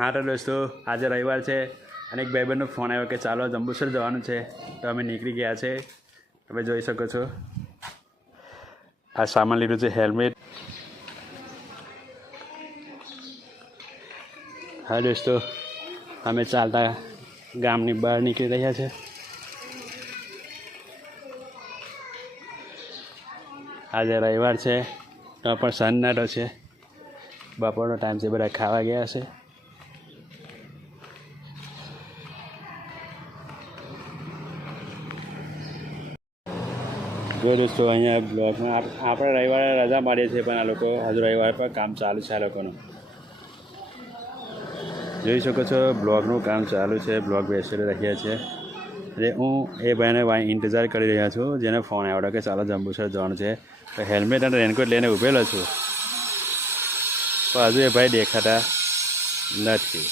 हाँ तो दोस्तों आज रविवार है અને એક ભાઈબંધનો ફોન આવ્યો કે ચાલો જંબુસર જવાનું છે તો અમે નીકળી ગયા છે। તમે જોઈ શકો છો આ સામાન લીધું છે હેલ્મેટ। હા દોસ્તો અમે ચાલતા ગામની બહાર નીકળી રહ્યા છે। આજે રવિવાર છે તો પણ સન્નાટો છે, બપોરનો ટાઈમ છે, બધા ખાવા ગયા છે। જો દોસ્તો અહીંયા બ્લોગમાં આપણે રવિવારે રજા મારીએ છીએ પણ આ લોકો હજુ રવિવાર પર કામ ચાલુ છે। આ લોકોનું જોઈ શકો છો બ્લોગનું કામ ચાલુ છે, બ્લોગ બેસી રહ્યા છે। એટલે હું એ ભાઈને ઇંતજાર કરી રહ્યા છું જેને ફોન આવ્યો કે ચાલો જંબુસર જવાનું છે। તો હેલ્મેટ અને રેનકોટ લઈને ઊભેલો છું પણ હજુ એ ભાઈ દેખાતા નથી।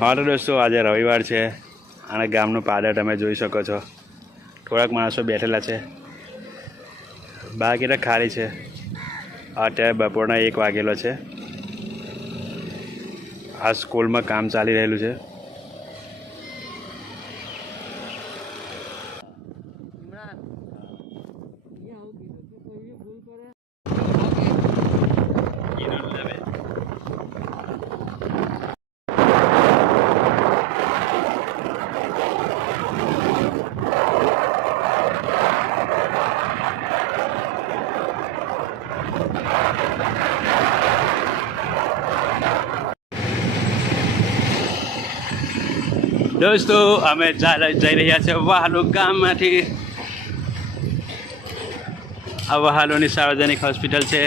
હા તો દોસ્તો આજે રવિવાર છે અને ગામનું પાદર તમે જોઈ શકો છો, થોડાક માણસો બેઠેલા છે, બાકી તો ખાલી છે। અત્યારે બપોરના 1 વાગેલો છે। આ સ્કૂલમાં કામ ચાલી રહેલું છે। दोस्तों અમે જઈ રહ્યા છે વહાલો ગામમાંથી। આ વહાલોની સાર્વજનિક હોસ્પિટલ છે।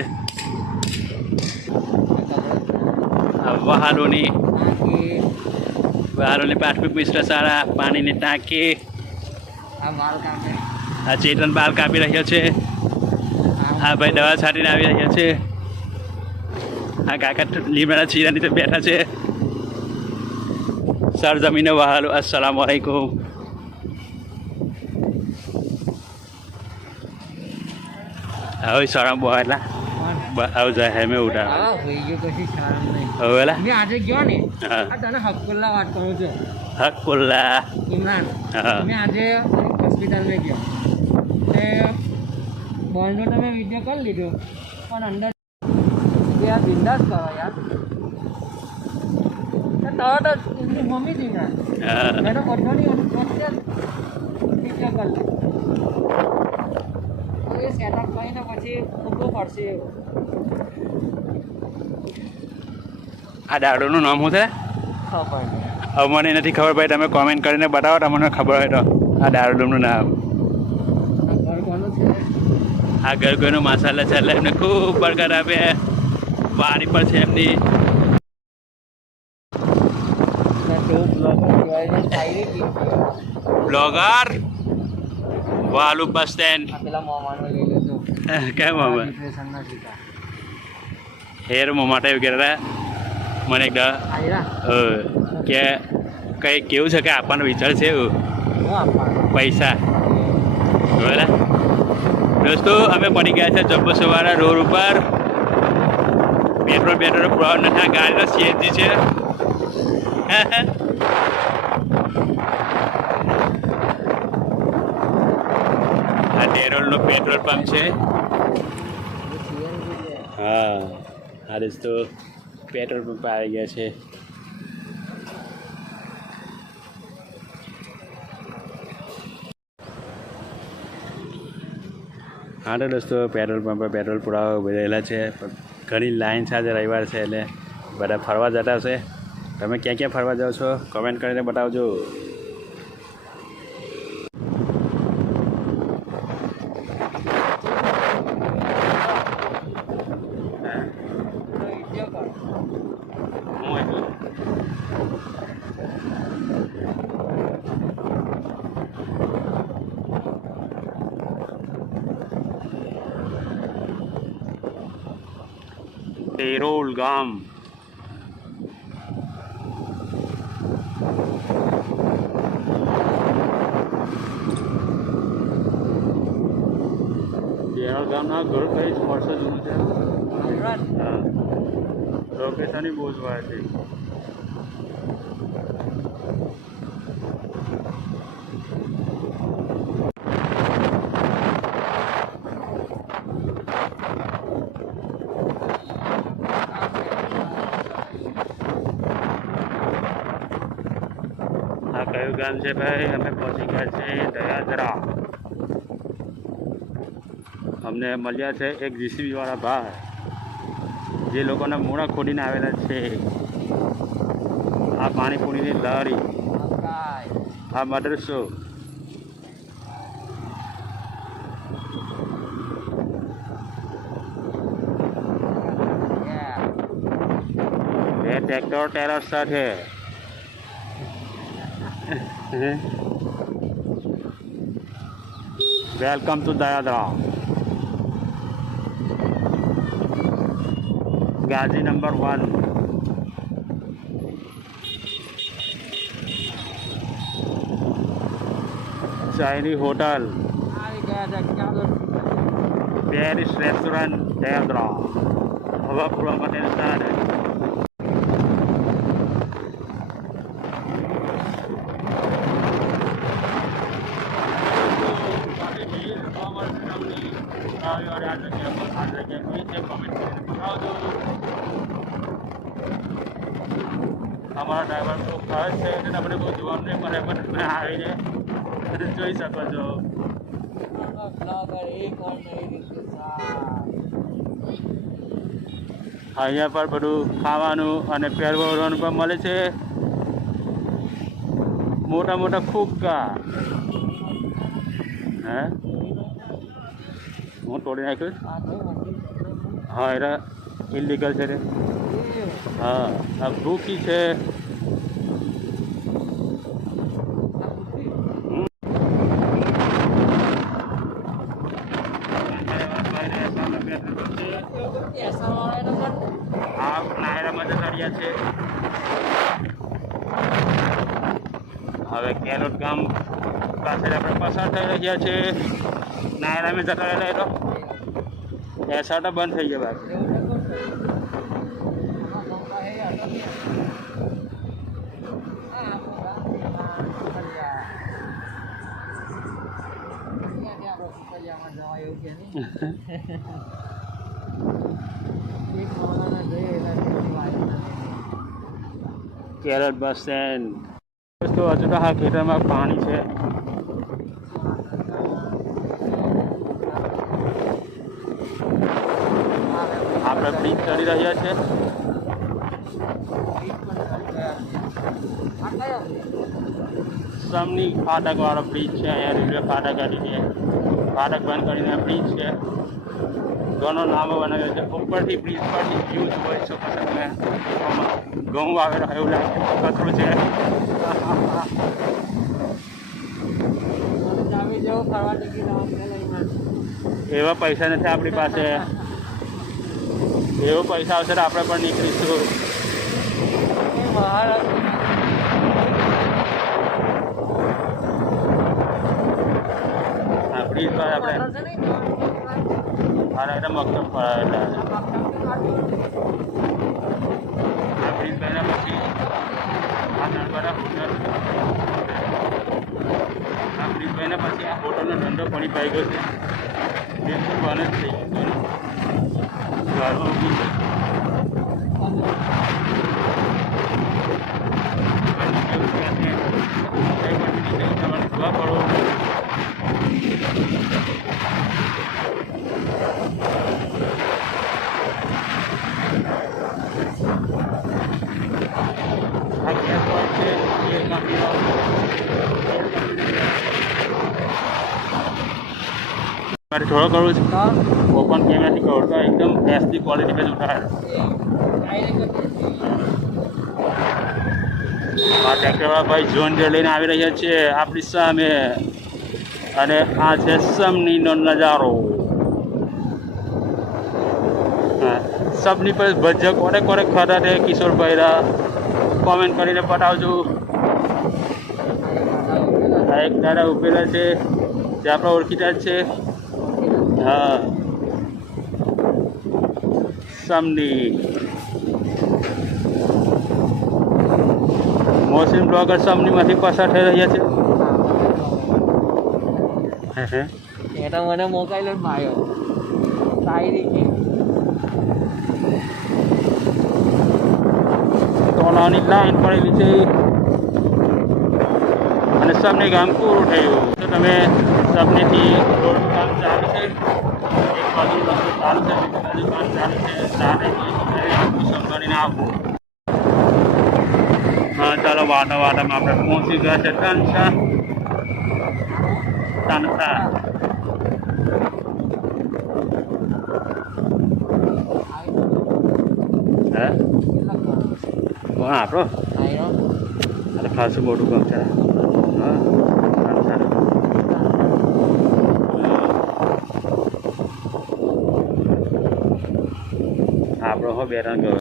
આ વહાલોની પ્રાથમિક મિશ્ર શાળા, પાણીની ટાંકી। આ ચેતન બાલ કાપી રહ્યો છે। આ ભાઈ દવા છાંટીને આવી રહ્યા છે। આ કાકા લીમડાના ચીરા નીચે બેઠા છે। सरजमीन वहालो अस्सलाम वालेकुम। હવે શરમ બોલા આવ જાય હે મે ઉડા આ હોઈ ગયો કશી શરમ નહીં હવેલા મે આજે ગયો ને આ તને હકુલ્લા વાત કરું છું। હકુલ્લા ઇમરાન મે આજે હોસ્પિટલ મે ગયો તે બોલનો તમે વિડિયો કરી લીધો પણ અંદર જે આ બિંદાસ કરો યાર તરત જ મમ્મી દી ના મેનો પઠાણી હોસ્પિટલ વિડિયો કરી એ સેટઅપ કરીને પછી મૂકવું પડશે। આ દારૂનું નામ શું છે ખબર નહીં, મને નથી ખબર ભાઈ, તમે કોમેન્ટ કરીને બતાવો તમને ખબર હોય તો। આ દારૂનું નામ ઘર કોનું છે? આ ઘર કોઈનું માસાલા છે એટલે એમને ખૂબ બરકત આપે। વાડી પર છે એમની બ્લોગર વાલુ બસ સ્ટેન્ડ કેમ હેર માટે એવું કહેતા મને એક કે કંઈ કેવું છે કે આપવાનો વિચાર છે એવું પૈસા બરાબર। દોસ્તો અમે પડી ગયા છે જંબુસરવાળા રોડ ઉપર। પેટ્રોલ પ્રોબ્લેમ નથી, ગાડીનો સીએનજી છે। આ ડેરોલનો પેટ્રોલ પંપ છે। હા આ દોસ્તો પેટ્રોલ પંપ આવી ગયા છે। હા તો દોસ્તો પેટ્રોલ પંપ પર પેટ્રોલ પુરાવા ઉભી રહેલા છે। ઘણી લાઈન છે, આજે રવિવાર છે એટલે બધા ફરવા જતા હશે। તમે ક્યાં ક્યાં ફરવા જાઓ છો કમેન્ટ કરીને બતાવજો। ડેરોલ ગામ ગામના ઘર કઈ વર્ષો જૂનું છે। લોકેશન બહુ જ હોય છે. આ કયું ગામ છે ભાઈ? અમે પહોંચી ગયા છે દયાદરા. અમને મળ્યા છે એક જીસીબી વાળા ભાઈ, જે લોકોના મોડા ખોડીને આવેલા છે. આ પાણીપુરીની લારી, આ મદરસો, બે ટ્રેક્ટર ટેરર સાથે. Welcome to Dayadara. Ghazi number 1. ચાઇની હોટલ, પેરિસ રેસ્ટોરન્ટ દયાદરા. હવા પૂરવા માટેનું સ્થાન. અમારા ડ્રાઈવર તો ખાસ છે એટલે તમને બહુ જોવા નહીં મળે, પણ તમે આવીને જોઈ શકો છો. અહીંયા પર બધું ખાવાનું અને પહેરવાનું પણ મળે છે. મોટા મોટા ફુગ્ગા. હે, હું તોડી નાખ્યું. હા, એરા ઇલીગલ છે રે. હા, આ ભૂખી છે. આ નાયરામાં જતા રહ્યા છે. હવે કેલોટ ગામ પાસે આપણે પસાર થઈ રહ્યા છે. નાયરામાં જતા રહેલા તો એસા બંધ થઈ ગયા બાકી. Kerala bus stand. તો હજુ તો હા ખેતરમાં પાણી છે. આપણે બ્રિજ ચડી રહ્યા છે. સમની ફાટક વાળો બ્રિજ છે. અહીંયા રેલવે ફાટક કાઢીને ફાટક બંધ કરીને બ્રિજ છે. ઘણો લાંબો બનાવ્યો છે. ઉપરથી બ્રિજ પરથી વ્યૂ જોઈ શકો છો તમે. ઘઉં આવેલો એવું લાગે, કચરો છે. એવા પૈસા નથી આપણી પાસે. એવો પૈસા આવશે તો આપણે પણ નીકળીશું. બ્રિજ પર આપણે એકદમ મક્કમ ફરાયેલા. આ બ્રિજ બન્યા પછી આ નર્મદા હોટલ, આ બ્રિજ બન્યા પછી આ હોટલનો ધંધો પડી પાઈ ગયો છે. બિલકુલ બંધ જ થઈ ગયો. ઘરમાં ઊભી છે. તમારે જોવા પડો. આ ગેસ પોઈન્ટ છે. એ કંપનીનો મારે થોડો કરવું છે. ઓપન કેમેરાથી કવર તો એકદમ એસડી ક્વોલિટી પર ઉતારે. આ ટ્રેક્ટરવાળા ભાઈ જોન ડે લઈને આવી રહ્યા છે આપણી સામે. અને આ છે સમનીનો નજારો. સબની પર ભજ્જ કોને કોને ખાધા છે કિશોરભાઈના કોમેન્ટ કરીને બતાવજો. આ એક દાદા ઉભેલા છે જે આપણા ઓળખીતા જ છે. હા, સમની મોસીન બ્લોગર સમનીમાંથી પસાર થઈ રહ્યા છે. એ તો મને મોકલેલો ભાઈઓ શાયરી કે ટોલાની લાઈન પડેલી છે અને સબની ગામ પૂરું થયું. તો તમે સબનીથી રોડનું કામ ચાલુ છે, એક બાજુ રસ્તો ચાલુ છે, બીજી બાજુ કામ ચાલુ છે. સંભાળીને આવવું. હા ચાલો વાટામાં આપણે પહોંચી ગયા છે તનસા. હે કોણ આપણો અરે ખાસું મોટું કામ છે. હા આપણો હો બેરાન ગયો.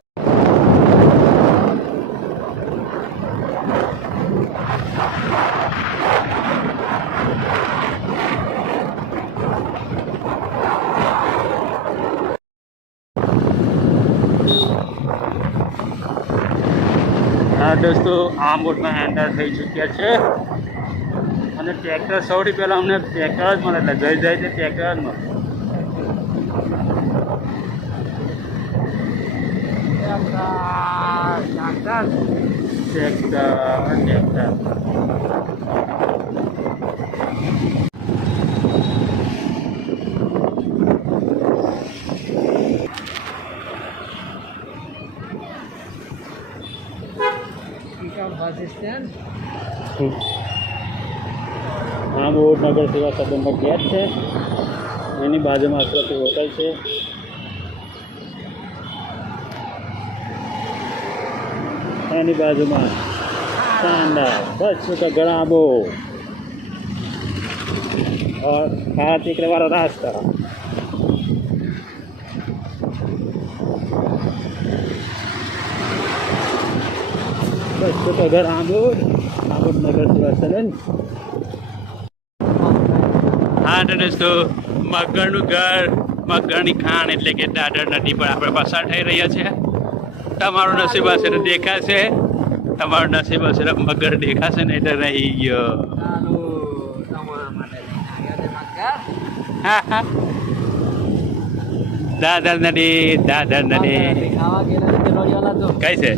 હા દોસ્તો આંબોટમાં એન્ટર થઈ ચૂક્યા છે અને ટ્રેક્ટર સૌથી પહેલાં અમને ટ્રેક્ટર જ મળે એટલે જઈ જાય છે ટ્રેક્ટર જ મળે. બસ સ્ટેન્ડ આંબોટ નગર સેવા સદનનો ગેટ છે. એની બાજુમાં અશ્રફી હોટલ છે. એની બાજુમાં શાનદાર બસ का गड़ाबो और खाना तीखने वाला रास्ता. बस का घर आंबोट नगर सेवा सदन. હા તો દોસ્તો મગરનું ઘર, મગરની ખાણ એટલે કે દાદર નદી પર આપણે પસાર થઈ રહ્યા છીએ. તમારું નસીબ હશે તો દેખાશે, તમારું નસીબ હશે તો મગર દેખાશે નહીં તો રહી ગયો. દાદર નદી કઈ છે?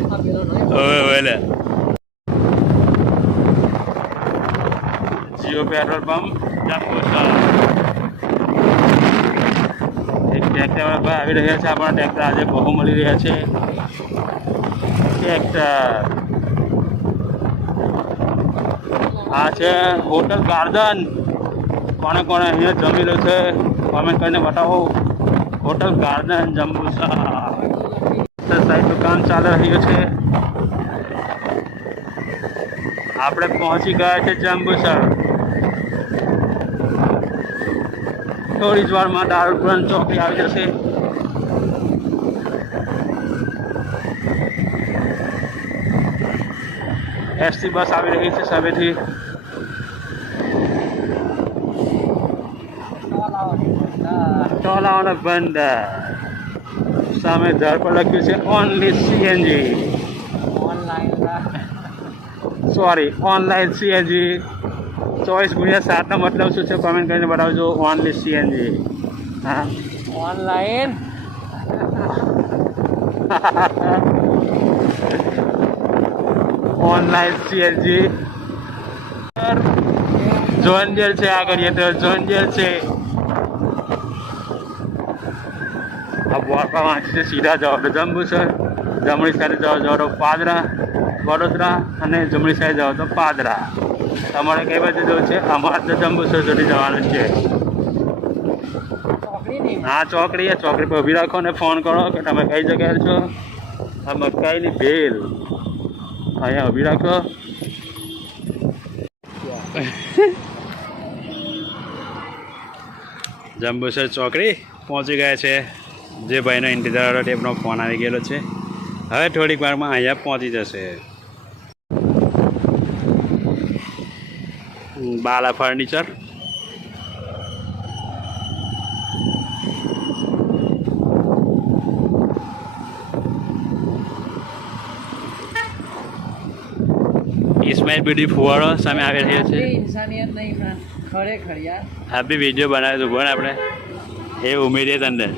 ઓલે જીઓ પેટ્રોલ પંપ જંબુસર. એક ટ્રેક્ટર આવી રહ્યા છે. આપણા ટ્રેક્ટર આજે બહુ મળી રહ્યા છે. ટ્રેક્ટર આ છે હોટલ ગાર્ડન. કોને કોને અહીંયા જમેલું છે કોમેન્ટ કરીને બતાવો. Hotel garden Jambusar. સાઈડનું કામ ચાલી રહ્યું છે. આપણે પહોંચી ગયા છે જંબુસર. થોડી જ વારમાં દારૂપુરાણ ચોકડી આવી જશે. એસટી બસ આવી રહી છે સામેથી. ટોલાવાનો બંદર. સામે ધાર પર લખ્યું છે ઓનલી સીએનજી. Online CNG. 24/7 નો મતલબ શું છે કમેન્ટ કરીને બતાવજો. Only CNG. હા ઓનલાઈન ઓનલાઈન સીએનજી. જોનજેલ છે આગળ તો જોનજેલ છે. આ બોર્ડ પર વાંચી છે સીધા જાઓ તો જંબુસર, જમણી સાઈડ જાઓ તો પાદરા વડોદરા અને જમણી સાઈડ જાઓ તો પાદરા. તમારે કઈ બાજુ જવું છે? અમારે તો જંબુસર સુધી જવાનું છે. હા ચોકડી પર ઊભી રાખો ને ફોન કરો કે તમે કઈ જગ્યાએ છો. આ મકાઈની ભેલ અહીંયા ઊભી રાખો. જંબુસર ચોકડી પહોંચી ગયા છે. જે ભાઈનો ઇંતજાર હતો તેમનો ફોન આવી ગયેલો છે. હવે થોડીક વારમાં અહીંયા પહોંચી જશે. બાલા ફર્નિચર. ઇસ્માઇલ બ્યુટી ફુવારો સામે આવી રહ્યો છે. ઇન્સાનિયત નહીં ઇમરાન, ખરેખર યાર. આ બી વિડીયો બનાવ્યો હતો પણ આપણે એ ઉમેરીએ અંદર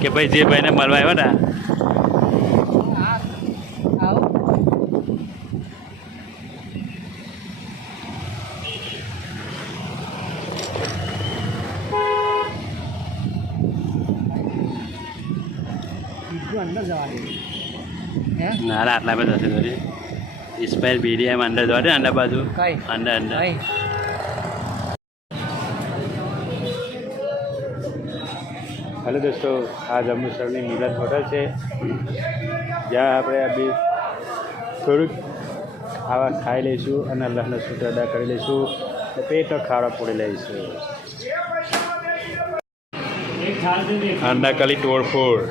કે ભાઈ જે ભાઈને મળવા આવ્યા હતા આવો અંદર જવા દે. હે ના આટલા બધા હશે તો ઇસ્માઇલ બીડી એમ અંદર જવા દે અંદર બાજુ કઈ અંદર અંદર. કઈ હેલો દોસ્તો, આ જંબુસરની મિલન હોટલ છે જ્યાં આપણે બી થોડુંક આવા ખાઈ લઈશું અને અલ્લાહનો શુક્ર અદા કરી લઈશું અને પેટ ખાવા પૂરી લઈશું. અંડાકલી તોડફોડ.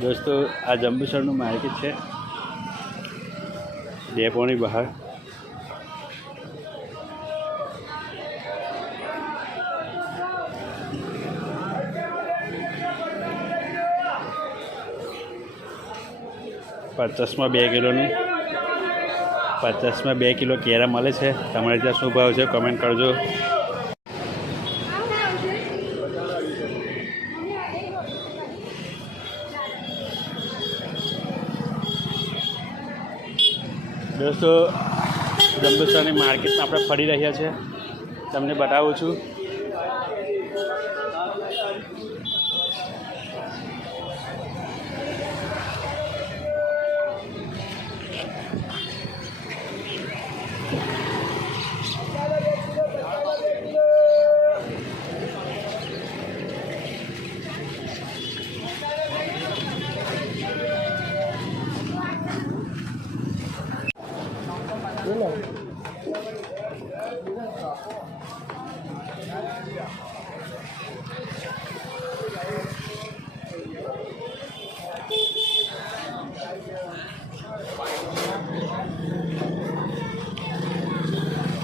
દોસ્તો, આ જંબુસરનું માર્કેટ છે ડેપોની બહાર. પચાસમાં 2 કિલોની 50માં 2 કિલો કેળા મળે છે. તમારે ત્યાં શું ભાવ છે કમેન્ટ કરજો. દોસ્તો, જંબુસરની માર્કેટમાં આપણે ફરી રહ્યા છીએ, તમને બતાવું છું.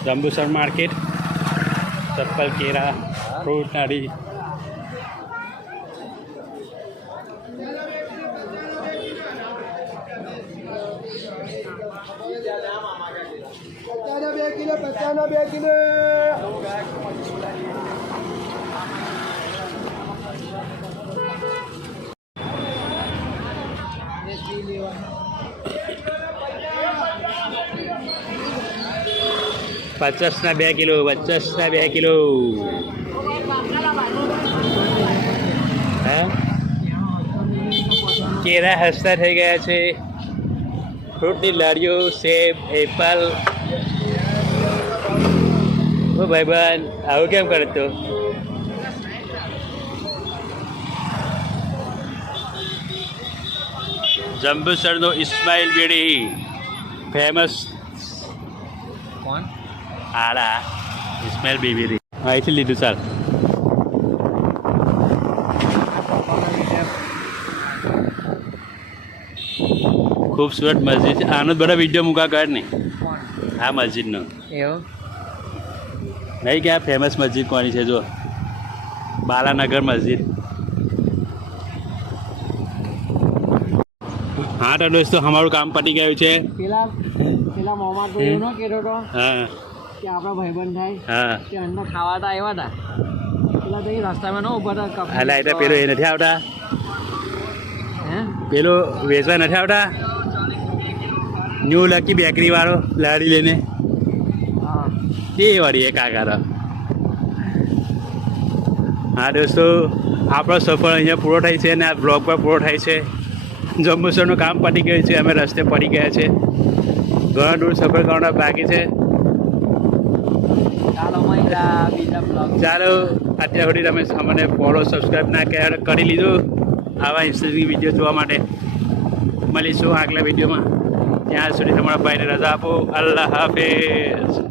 જંબુસર માર્કેટ, ચપ્પલ, કેળા, ફ્રૂટ નાડી. પચાસના 2 કિલો પચાસના 2 કિલો 2 કિલો. હા, કેળા હસતા થઈ ગયા છે. ફ્રૂટની લારીઓ, સેબ, એપલ. ઓ ભાઈબંધ, આવું કેમ કરતો? જંબુસરનો ઇસ્માઇલ બીડી ફેમસ. કોણ? આડા ઇસ્માઇલ બીડી અહીંથી લીધું. ચાલ, ખૂબસૂરત મસ્જિદ છે. આનો જ બધા વિડીયો મૂકા કર ને આ મસ્જિદનો. એવું નહીં કે આ ફેમસ મસ્જિદ કોની છે? જો, બાલાનગર મસ્જિદ. હા તો દોસ્તો, અમારું કામ પતી ગયું છે. પેલા મોમાં તો એવું ન કહેતો તો હા કે આપણા ભાઈબંધ થાય. હા, કે અંદર ખાવા તા આવ્યા હતા. પેલા તો એ રસ્તામાં ન ઉભા હતા. એટલે એટલે પેલો એ નથી આવતા, હે પેલો વેચવા નથી આવતા, ન્યૂ લકી બેકરી વાળો લાડી લઈને. હા એ વાળી એ કાકા. હા દોસ્તો, આપણો સફર અહીંયા પૂરો થાય છે અને આ બ્લોગ પર પૂરો થાય છે. જંબુસરનું કામ પતી ગયું છે, અમે રસ્તે પડી ગયા છે. ઘણા દૂર સફર કરવાના બાકી છે. ચાલો, અત્યાર સુધી તમે અમને ફોલો સબસ્ક્રાઈબ ના કરી લીધું આવા ઇન્સ્ટાગ્રામ વિડીયો જોવા માટે. મળીશું આગલા વિડીયોમાં. ત્યાં સુધી તમારા ભાઈને રજા આપો. અલ્લાહ હાફિઝ.